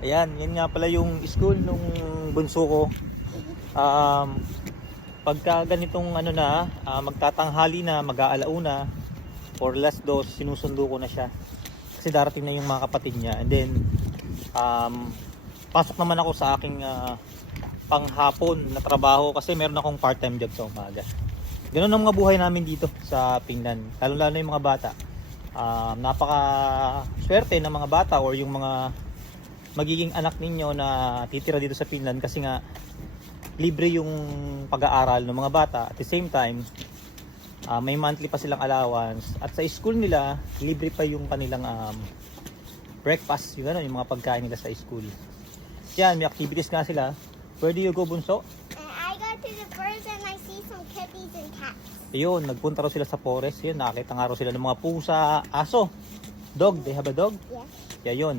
Ayan, yan nga pala yung school nung bunso ko. Pagka ganitong ano na, magtatanghali na, mag-aalauna or last dos, sinusundo ko na siya. Kasi darating na yung mga kapatid niya. And then, pasok naman ako sa aking panghapon na trabaho kasi meron akong part-time job sa umaga. Ganun ang mga buhay namin dito sa Finland. Lalo-lalo yung mga bata. Napaka swerte ng mga bata or yung mga magiging anak ninyo na titira dito sa Finland kasi nga libre yung pag-aaral ng mga bata. At the same time, may monthly pa silang allowance. At sa school nila, libre pa yung kanilang breakfast, yung, yung mga pagkain nila sa school. Yan, may activities nga sila. Where do you go, bunso? I go to the forest and I see some kitties and cats. Ayun, nagpunta raw sila sa forest. Yun, nakakita nga raw sila ng mga pusa, aso, dog. They have a dog? Yes. Yeah, yun.